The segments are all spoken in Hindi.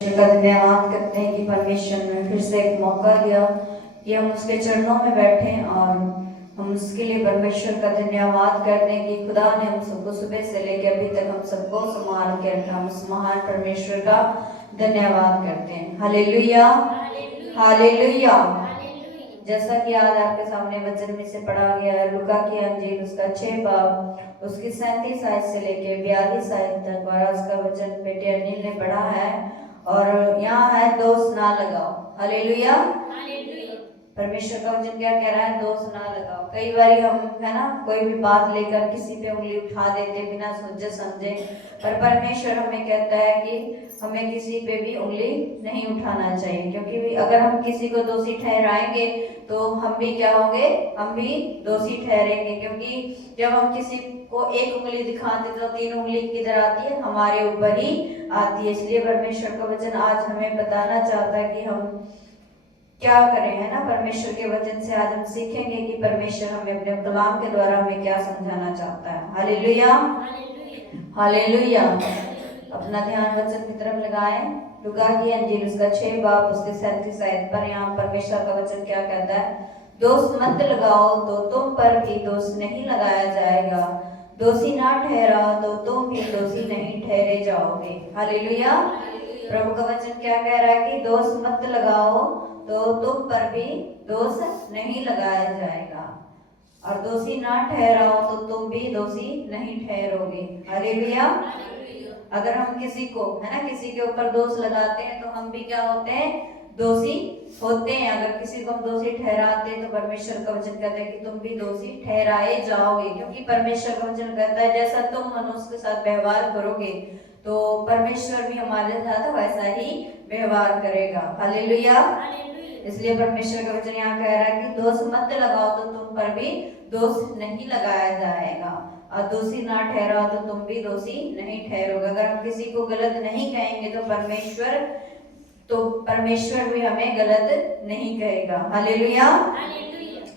का धन्यवाद करते हैं कि परमेश्वर ने फिर से एक मौका दिया कि हम उसके चरणों में बैठे और हम उसके लिए परमेश्वर का धन्यवाद करते हैं कि खुदा ने हम सबको सुबह से लेकर अभी तक हम सबको संभाल के रखा। हम उस महान परमेश्वर का धन्यवाद करते हैं। Hallelujah, hallelujah. जैसा कि आज आपके सामने वचन में से पढ़ा गया है, लूका की अंजील उसका 6 बाब उसकी 37 आयत से लेकर 42 आयत तक, और आज का वचन बेटे अनिल ने पढ़ा है। और यहाँ है दोष ना लगाओ। हालेलुया। परमेश्वर का वचन क्या कह रहा है? दोष ना लगाओ। कई बार हम है ना कोई भी बात लेकर किसी पे उंगली उठा देते बिना सोचे समझे, पर परमेश्वर हमें कहता है कि हमें किसी पे भी उंगली नहीं उठाना चाहिए, क्योंकि अगर हम किसी को दोषी ठहराएंगे तो हम भी क्या होंगे? हम भी दोषी ठहरेंगे। क्योंकि जब हम किसी को एक उंगली दिखाते तो 3 उंगली किधर आती है? हमारे ऊपर ही आती है। इसलिए परमेश्वर का वचन आज हमें बताना चाहता है कि हम क्या करें, है ना। परमेश्वर के वचन से आज हम सीखेंगे कि परमेश्वर हमें अपने कलाम के द्वारा हमें क्या समझाना चाहता है। Hallelujah, hallelujah. अपना ध्यान वचन की तरफ लगाएं। लूका की अंजील उसका 6 बाब उसके 37 आयत पर यहाँ परमेश्वर का वचन क्या कहता है? दोष मत लगाओ तो तुम पर भी दोष नहीं लगाया जाएगा, दोषी ना ठहराओ तो तुम भी दोषी नहीं ठहरे जाओगे। हालेलुया। प्रभु का वचन क्या कह रहा है कि दोष मत लगाओ तो तुम पर भी दोष नहीं लगाया जाएगा, और दोषी ना ठहराओ तो तुम भी दोषी नहीं ठहरोगे। हालेलुया। अगर हम किसी को है ना किसी के ऊपर दोष लगाते हैं तो हम भी क्या होते हैं? दोषी होते हैं। अगर किसी को हम दोषी ठहराते हैं तो परमेश्वर का वचन कहता है कि तुम भी दोषी ठहराए जाओगे, क्योंकि परमेश्वर का वचन कहता है जैसा तुम मनुष्य के साथ व्यवहार करोगे तो परमेश्वर भी हमारे साथ वैसा ही व्यवहार करेगा। हालेलुया। इसलिए परमेश्वर का वचन यहाँ कह रहा है कि दोष मत लगाओ तो तुम पर भी दोष नहीं लगाया जाएगा, और दोषी ना ठहराओ तो तुम भी दोषी नहीं ठहरोगे। अगर हम किसी को गलत नहीं कहेंगे तो परमेश्वर भी हमें गलत नहीं कहेगा। हालेलुया।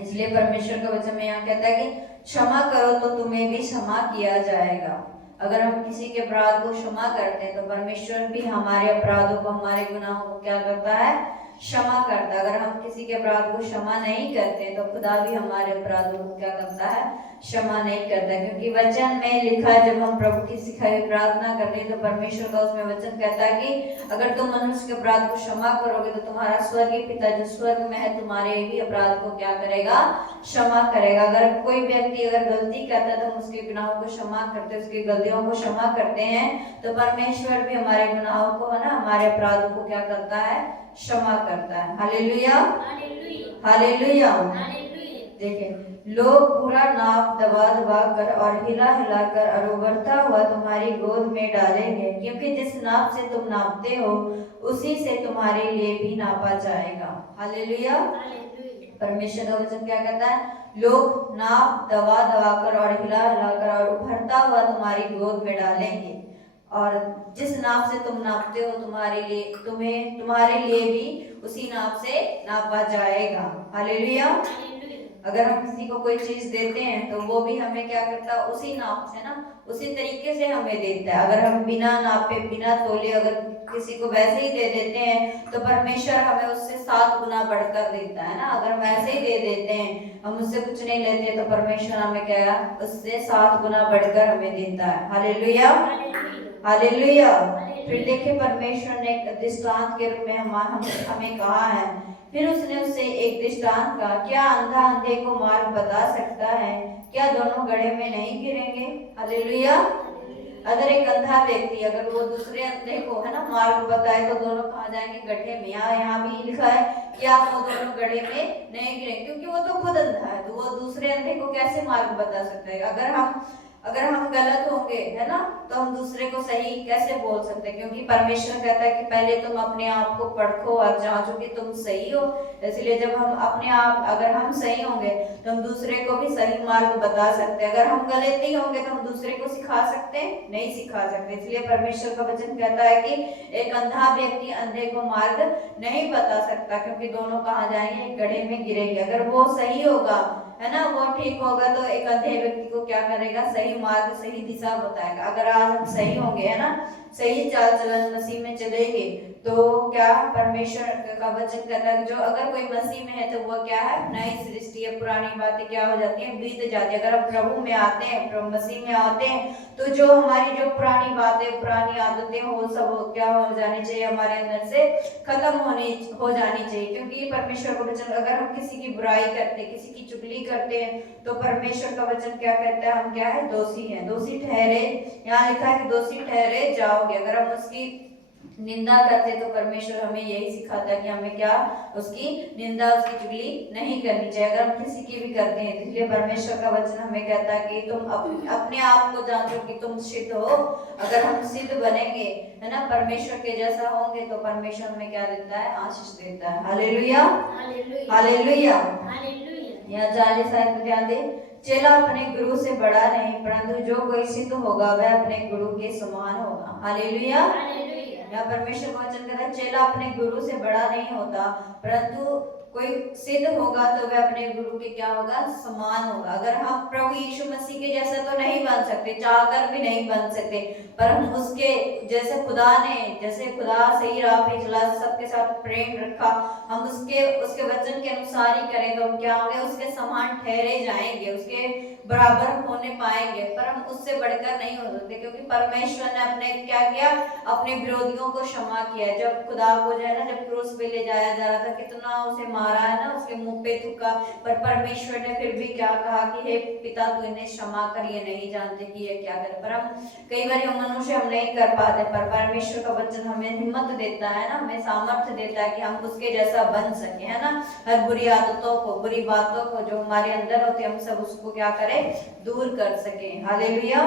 इसलिए परमेश्वर का वचन में यहाँ कहता है कि क्षमा करो तो तुम्हें भी क्षमा किया जाएगा। अगर हम किसी के अपराध को क्षमा करते हैं तो परमेश्वर भी हमारे अपराधों को, हमारे गुनाहों को क्या करता है? क्षमा करता है। अगर हम किसी के अपराध को क्षमा नहीं करते तो खुदा भी हमारे अपराधों को क्या करता है? क्षमा नहीं करता। क्योंकि वचन में लिखा है जब हम प्रभु की सिखाई प्रार्थना करते हैं तो परमेश्वर का उसमें वचन कहता है कि अगर तुम मनुष्य के अपराध को क्षमा करोगे तो तुम्हारा स्वर्गीय पिता जो स्वर्ग में है तुम्हारे भी अपराध को क्या करेगा? क्षमा करेगा। अगर कोई व्यक्ति अगर गलती करता है तो हम उसके गुनाहों को क्षमा करते हैं, उसकी गलतियों को क्षमा करते हैं, तो परमेश्वर भी हमारे गुनाहों को है ना हमारे अपराधों को क्या करता है? क्षमा करता है। Hallelujah, hallelujah. देखिए, लोग पूरा नाप दबा दबा कर और हिला हिला कर और उभरता हुआ तुम्हारी गोद में डालेंगे, क्योंकि जिस नाप से तुम नापते हो उसी से तुम्हारे लिए भी नापा जाएगा। हालेलुया। परमेश्वर का वचन क्या कहता है? लोग नाप दबा दबा कर और हिला हिला कर और उभरता हुआ तुम्हारी गोद में डालेंगे, और जिस नाप से तुम नापते हो तुम्हारे लिए भी उसी नाप से नापा जाएगा। हालेलुया। अगर हम किसी को कोई चीज देते हैं तो वो भी हमें क्या करता है? उसी नाप से ना उसी तरीके से हमें देता है। अगर हम बिना नापे बिना तोले अगर किसी को वैसे ही दे देते हैं तो परमेश्वर हमें उससे 7 गुना बढ़कर देता है ना। अगर हम वैसे ही दे देते हैं, हम उससे कुछ नहीं लेते, तो परमेश्वर हमें क्या उससे 7 गुना बढ़कर हमें देता है। Hallelujah, hallelujah. फिर देखिए परमेश्वर ने एक दृष्टांत के रूप में हमें कहा है। फिर उसने उससे एक दृष्टांत कहा, क्या अंधा अंधे को मार्ग बता सकता है? क्या दोनों गड्ढे में नहीं गिरेंगे? हालेलुया। अगर एक अंधा व्यक्ति अगर वो दूसरे अंधे को है ना मार्ग बताए तो दोनों कहाँ जाएंगे? गड्ढे में। यहाँ भी लिखा है कि आप वो दोनों गड्ढे में नहीं गिरेंगे, क्योंकि वो तो खुद अंधा है, तो वो दूसरे अंधे को कैसे मार्ग बता सकता है? अगर हम गलत होंगे है ना तो हम दूसरे को सही कैसे बोल सकते हैं? क्योंकि परमेश्वर कहता है कि पहले तुम अपने आप को परखो और जांचो कि तुम सही हो। इसलिए जब हम अपने आप अगर हम सही होंगे तो हम दूसरे को भी सही मार्ग बता सकते हैं। अगर हम गलत ही होंगे तो हम दूसरे को सिखा सकते हैं? नहीं सिखा सकते। इसलिए परमेश्वर का वचन कहता है कि एक अंधा व्यक्ति अंधे को मार्ग नहीं बता सकता, क्योंकि दोनों कहाँ जाएंगे? एक गड्ढे में गिरेंगे। अगर वो सही होगा है ना, वो ठीक होगा, तो एक अंधे व्यक्ति को क्या करेगा? सही मार्ग सही दिशा बताएगा। अगर आज हम सही होंगे है ना, सही चाल चलन मसीह में चलेंगे, तो क्या परमेश्वर का वचन कहता है जो अगर कोई मसीह में है तो वो क्या है, नई सृष्टि है, पुरानी बातें क्या हो जाती हैं, बीत जाती है। अगर हम प्रभु में आते हैं, प्रभु मसीह में आते हैं, तो जो हमारी जो पुरानी बातें, पुरानी आदतें वो सब क्या हो जानी चाहिए, हमारे अंदर से खत्म हो जानी चाहिए। क्योंकि परमेश्वर का वचन, अगर हम किसी की बुराई करते, किसी की चुगली करते हैं, तो परमेश्वर का वचन क्या कहता है, हम क्या है, दोषी हैं, दोषी ठहरे, यहाँ लिखा है कि दोषी ठहरे जाओगे। अगर हम उसकी निंदा करते तो परमेश्वर हमें यही सिखाता है कि हमें क्या, उसकी निंदा, उसकी चुगली नहीं करनी चाहिए, अगर हम किसी की भी करते हैं। इसलिए परमेश्वर का वचन हमें कहता है कि तुम अपने आप को जांचो कि तुम सिद्ध हो। अगर हम सिद्ध बनेंगे, है ना, परमेश्वर के जैसा होंगे, तो परमेश्वर हमें क्या देता है, आशीष देता है। हालेलुया, हालेलुया, यहाँ 40 आयत में ध्यान दे, चेला अपने गुरु से बड़ा नहीं, परंतु जो कोई सिद्ध होगा वह अपने गुरु के समान होगा। हालेलुया, या परमेश्वर का वचन कहता है चेला अपने गुरु से बड़ा नहीं होता, परंतु कोई सिद्ध होगा तो वह अपने गुरु के क्या होगा, समान होगा। अगर हम प्रभु यीशु मसीह के जैसा तो नहीं बन सकते, चाहकर भी नहीं बन सकते, पर हम उसके जैसे खुदा ने, जैसे खुदा सही राह पे चला, सबके साथ प्रेम रखा, हम उसके वचन के अनुसार ही करें, तो हम क्या होंगे, उसके समान ठहरे जाएंगे, उसके बराबर होने पाएंगे। पर हम उससे बढ़कर नहीं हो सकते, क्योंकि परमेश्वर ने अपने क्या किया, अपने विरोधियों को क्षमा किया। जब खुदा को जो है ना, जब क्रूस पे ले जाया जा रहा था, कितना उसे मारा है ना, उसके मुंह पे थूका, पर परमेश्वर ने फिर भी क्या कहा कि हे पिता, तू इन्हें क्षमा कर, ये नहीं जानते कि ये क्या कर। पर हम कई बार हम मनुष्य हम नहीं कर पाते, पर परमेश्वर का वचन हमें हिम्मत देता है ना, हमें सामर्थ्य देता है कि हम उसके जैसा बन सके, है ना। हर बुरी आदतों को, बुरी बातों को जो हमारे अंदर होती है, हम सब उसको क्या करें, दूर कर सके। हालेलुया,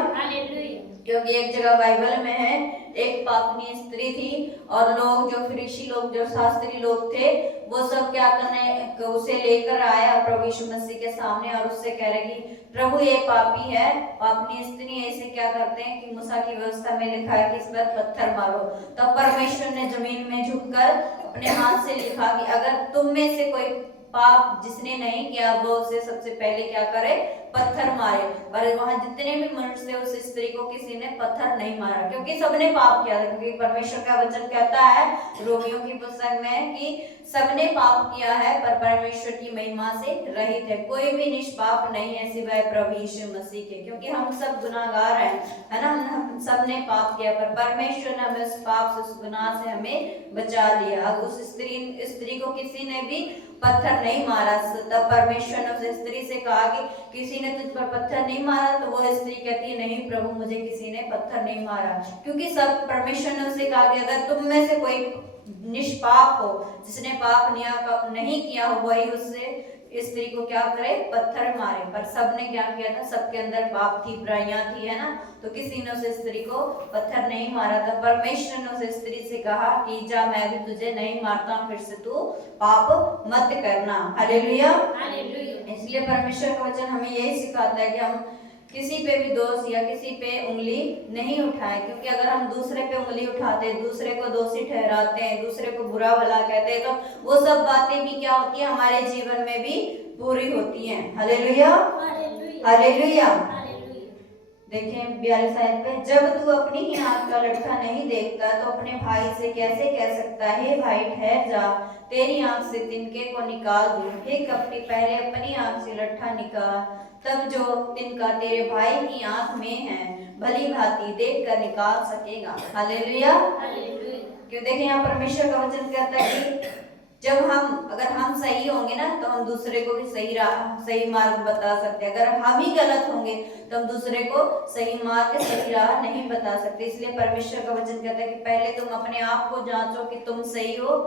क्योंकि एक जगह बाइबल में है, एक पापनी स्त्री थी, और लोग जो फरीसी लोग, जो शास्त्री लोग थे, वो सब क्या करने, उसे लेकर आया प्रभु यीशु मसीह के सामने, और उससे कह रहे कि प्रभु ये पापी है, पापनी स्त्री, ऐसे क्या करते हैं कि मूसा की व्यवस्था में लिखा है कि इस पर पत्थर मारो। तब परमेश्वर ने जमीन में झुककर अपने हाथ से लिखा कि अगर तुम में से कोई पाप जिसने नहीं किया, वो उसे सबसे पहले क्या करे, पत्थर मारे। पर वहां जितने भी मनुष्य थे, उस स्त्री को किसी ने पत्थर नहीं मारा, क्योंकि सबने पाप किया था। क्योंकि परमेश्वर का वचन कहता है रोमियो की पुस्तक में कि सबने पाप किया है, पर परमेश्वर की महिमा से रहित है, कोई भी निष्पाप नहीं है सिवाय प्रभु यीशु मसीह के। क्योंकि हम सब गुनाहगार हैं, है ना, हम सबने पाप किया, पर परमेश्वर ने हमें उस पाप से, उस गुनाह से हमें बचा लिया। उस स्त्री को किसी ने भी पत्थर नहीं मारा। तब परमेश्वर ने उस स्त्री से कहा कि किसी ने तुझ पर पत्थर नहीं मारा, तो वो स्त्री कहती है नहीं प्रभु, मुझे किसी ने पत्थर नहीं मारा। क्योंकि सब परमेश्वर ने उसे कहा कि अगर तुम में से कोई निष्पाप हो, जिसने पाप नहीं किया हो, वही उससे स्त्री को क्या करे, पत्थर मारे। पर सबने क्या किया था, सबके अंदर पाप थी, बुराइयां थी, है ना, तो किसी ने उस स्त्री को पत्थर नहीं मारा था। परमेश्वर ने उस स्त्री से कहा कि जा, मैं भी तुझे नहीं मारता, फिर से तू पाप मत करना। हालेलुया, इसलिए परमेश्वर का वचन हमें यही सिखाता है कि हम किसी पे भी दोष या किसी पे उंगली नहीं उठाए। क्योंकि अगर हम दूसरे पे उंगली उठाते हैं, दूसरे को दोषी ठहराते हैं, दूसरे को बुरा भला कहते हैं, तो वो सब बातें भी क्या होती है, हमारे जीवन में भी पूरी होती हैं। Hallelujah, hallelujah. देखें 42 आयत पे, जब तू अपनी ही आंख का लट्ठा नहीं देखता, तो अपने भाई से कैसे कह सकता है भाई ठहर जा, तेरी आंख से तिनके को निकाल दूं। हे कपटी, पहले अपनी आंख से लट्ठा निकाल, तब जो तिनका तेरे भाई की आंख में है भली भांति देख कर निकाल सकेगा। हालेलुया, क्यों देखें यहाँ परमेश्वर का वचन कहता है कि जब अगर हम सही होंगे ना, तो हम दूसरे को भी सही मार्ग बता सकते हैं। अगर हम ही गलत होंगे तो हम दूसरे को सही मार्ग, सही राह नहीं बता सकते। इसलिए परमेश्वर का वचन कहता है कि पहले तुम अपने आप को जांचो कि तुम सही हो,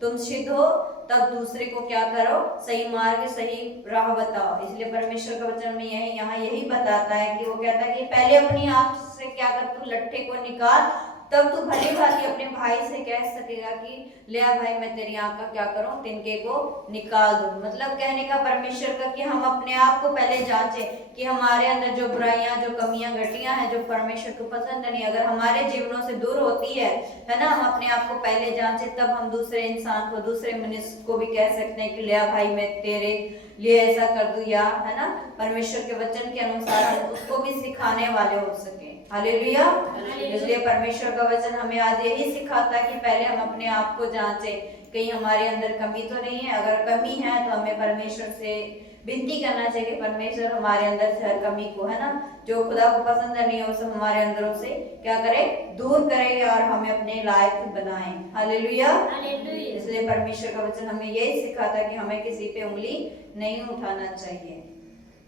तुम सिद्ध हो, तब दूसरे को क्या करो, सही मार्ग, सही राह बताओ। इसलिए परमेश्वर का वचन में यहाँ यही बताता है कि वो कहता है कि पहले अपनी आंख से क्या कर, तू लट्ठे को निकाल, तब तू भली भांति अपने भाई से कह सकेगा कि ले आ भाई, मैं तेरी आंख का क्या करूं, तिनके को निकाल दूं। मतलब कहने का परमेश्वर का कि हम अपने आप को पहले जांचें कि हमारे अंदर जो बुराइयां, जो कमियां, घटियां हैं, जो परमेश्वर को पसंद नहीं, अगर हमारे जीवनों से दूर होती है ना, हम अपने आप को पहले जांचें, तब हम दूसरे इंसान को, दूसरे मनुष्य को भी कह सकते हैं कि ले आ भाई, मैं तेरे लिए ऐसा कर दूं, या है ना, परमेश्वर के वचन के अनुसार हम उसको भी सिखाने वाले हो सके। हालेलुया। हालेलुया। इसलिए परमेश्वर का वचन हमें आज यही सिखाता है कि पहले हम अपने आप को जांचें, कहीं हमारे अंदर कमी तो नहीं है। अगर कमी है तो हमें परमेश्वर से विनती करना चाहिए, परमेश्वर हमारे अंदर से हर कमी को, है ना, जो खुदा को पसंद नहीं है, वो सब हमारे अंदरों से क्या करे, दूर करे और हमें अपने लायक बनाए। हालेलुया। हालेलुया। इसलिए परमेश्वर का वचन हमें यही सिखाता है कि हमें किसी पे उंगली नहीं उठाना चाहिए।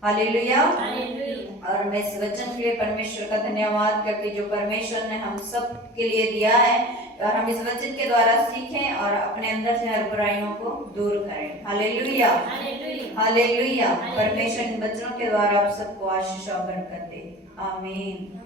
हालेलुया। हालेलुया। और मैं इस वचन के लिए परमेश्वर का धन्यवाद करती, जो परमेश्वर ने हम सब के लिए दिया है, और हम इस वचन के द्वारा सीखें और अपने अंदर से हर बुराइयों को दूर करें। हालेलुया। हालेलुया। हालेलुया। हालेलुया। परमेश्वर इन वचनों के द्वारा आप सबको आशीष और बरकत दे। आमीन।